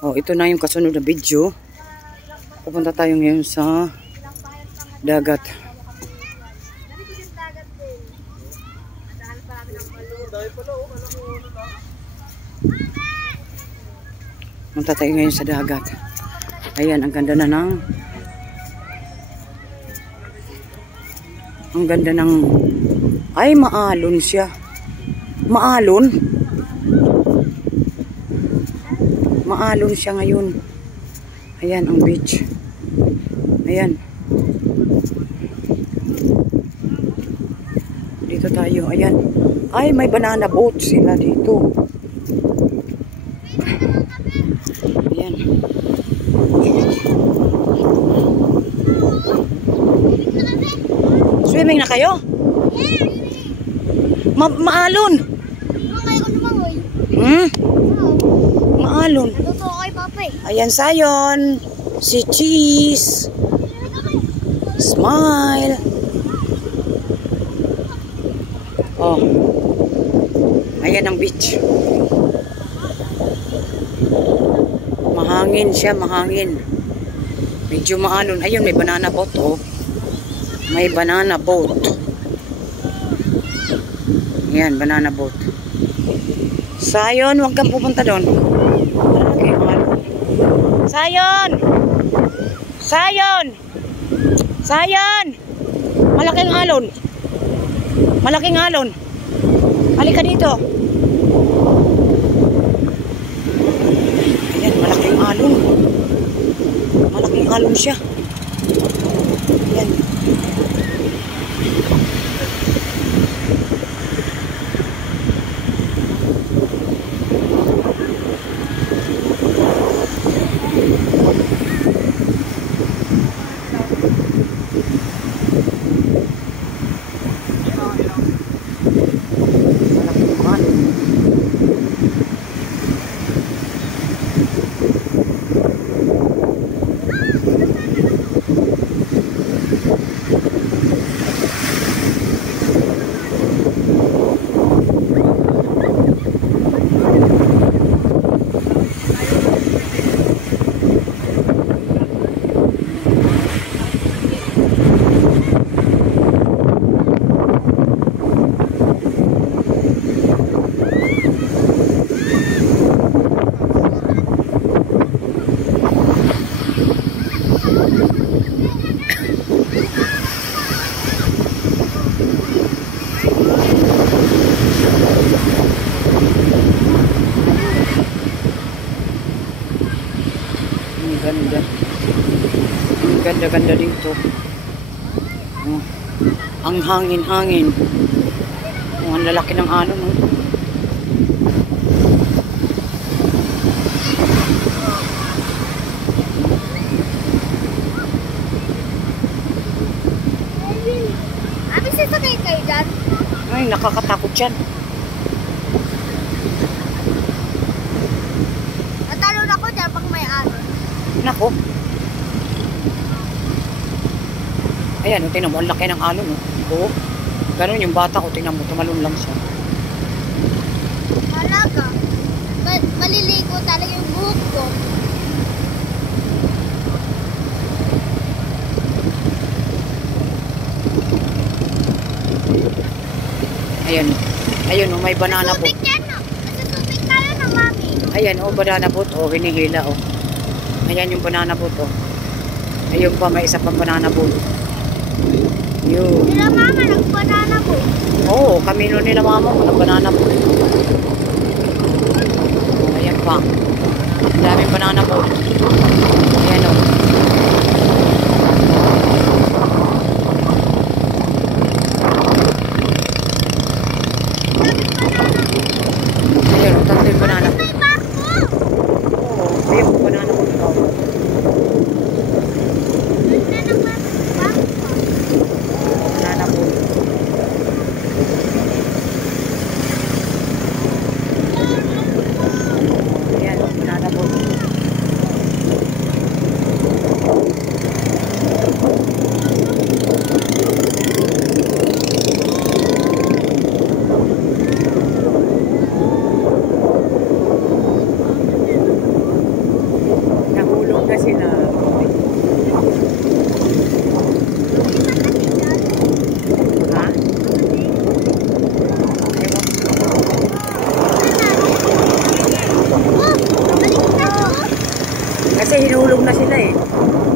Oh, ito na yung kasunod na video. Pupunta tayo ngayon sa dagat. Punta tayo ngayon sa dagat. Ayan, ang ganda na ng ay, maalon siya. Maalon siya ngayon. Ayan ang beach. Ayan. Dito tayo. Ayan. Ay, may banana boat sila dito. Ayan. Swimming na kayo? Maalon. Maalon. Ayan, Sayon. Si Cheese. Smile. Oh. Ayan ang beach. Mahangin siya, mahangin. Medyo maalon. Ayun, may banana boat, oh. May banana boat. Ayan, banana boat. Sayon, huwag kang pupunta doon. Okay, Sayon! Sayon! Sayon! Malaking alon. Malaking alon. Halika dito. Ayan, malaking alon. Malaking alon siya. Ayan. Ganda. Ang ganda-ganda dito. Oh. Ang hangin-hangin. Oh, ang lalaki ng alon, oh. Abi, sasakay kayo dyan? Ay, nakakatakot yan. Natalon ako dyan pag may alon. Nako. Ayan, tingnan mo, ang laki ng alon, oh. Oo. Ganun yung bata ko, tingnan mo, tumalon lang siya. Talaga. Maliligo talaga yung buhok ko. Ayan. Ayun, oh, may banana boat. Nasasubik tayo na, mami. Ayan, oh, banana boat, oh, hinihila, oh. Ayan yung banana boat, oh. Ayun pa, may isa pang banana boat. Yun. Sila mama, nag-banana boat. Oo, kamino nila mama mo, nag-banana boat. Ayan pa. Ang daming banana boat. Ayan, oh. Ayan, oh, tatlo yung banana boat. May barko. Oo, ayun yung banana boat, oh. Doon na ng barko. Banana boat. Ayan, banana boat. sila eh.